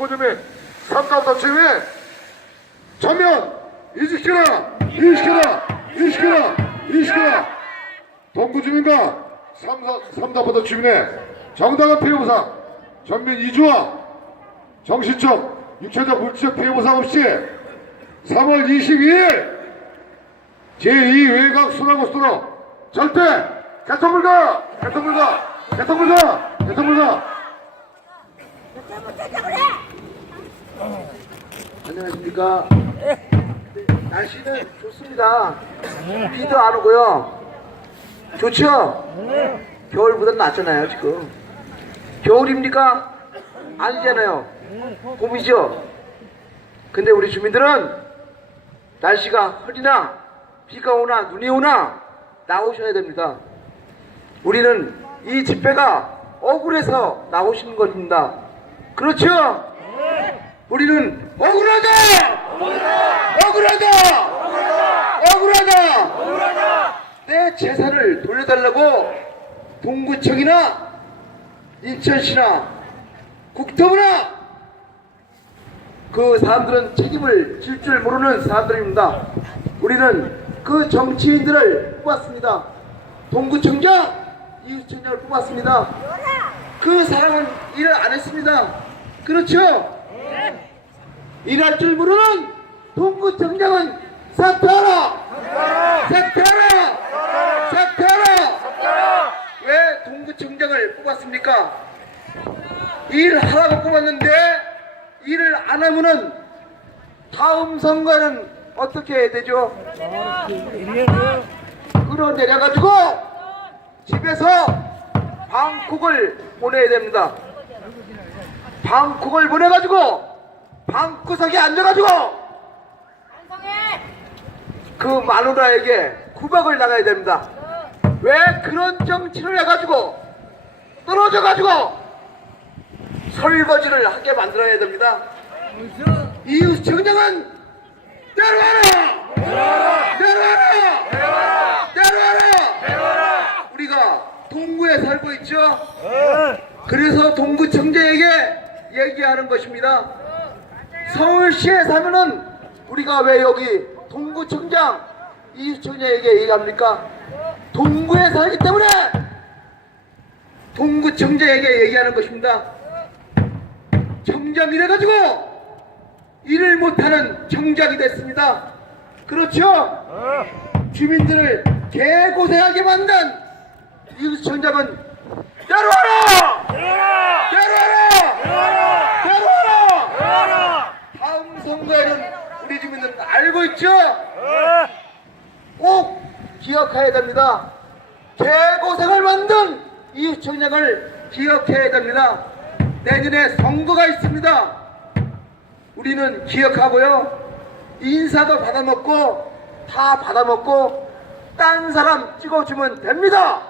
동구주민 삼가부터 주민 전면 이직시켜라 이직시켜라 이직시켜라 이직시켜라. 동구주민과 삼가부터 주민의 정당한 피해 보상 전면 이주와 정신적 육체적 물질적 피해 보상 없이 3월 22일 제2 외곽 순환고속도로 절대 개통불가 개통불가 개통불가 개통불가 안녕하십니까. 날씨는 좋습니다. 비도 안 오고요. 좋죠? 겨울보다 낫잖아요, 지금. 겨울입니까? 아니잖아요. 봄이죠? 근데 우리 주민들은 날씨가 흐리나 비가 오나 눈이 오나 나오셔야 됩니다. 우리는 이 집회가 억울해서 나오시는 것입니다. 그렇죠? 우리는 억울하다! 억울하다! 억울하다! 내 재산을 돌려달라고 동구청이나 인천시나 국토부나 그 사람들은 책임을 질 줄 모르는 사람들입니다. 우리는 그 정치인들을 뽑았습니다. 동구청장, 이수청장을 뽑았습니다. 그 사람은 일을 안 했습니다. 그렇죠? 일할 줄 모르는 동구청장은 사퇴하라! 사퇴하라! 사퇴하라! 왜 동구청장을 뽑았습니까? 일하라고 뽑았는데 일을 안 하면은 다음 선거는 어떻게 해야 되죠? 끌어내려가지고 집에서 방콕을 보내야 됩니다. 방콕을 보내가지고 방구석에 앉아가지고 그 마누라에게 구박을 나가야 됩니다. 왜 그런 정치를 해가지고 떨어져가지고 설거지를 하게 만들어야 됩니다. 이웃 정장은 내려와라! 내려와라! 내려와라! 우리가 동구에 살고 있죠? 그래서 동구 청장에게 얘기하는 것입니다. 서울시에 사면은 우리가 왜 여기 동구청장 이수청장에게 얘기합니까? 동구에 살기 때문에 동구청장에게 얘기하는 것입니다. 청장이 돼가지고 일을 못하는 청장이 됐습니다. 그렇죠? 주민들을 개고생하게 만든 이수청장은 내려와라! 내려와라! 내려와라! 다음 선거에는 우리 주민들은 알고 있죠? 꼭 기억해야 됩니다. 개고생을 만든 이수청장을 기억해야 됩니다. 내년에 선거가 있습니다. 우리는 기억하고요. 인사도 받아먹고 다 받아먹고 딴 사람 찍어주면 됩니다.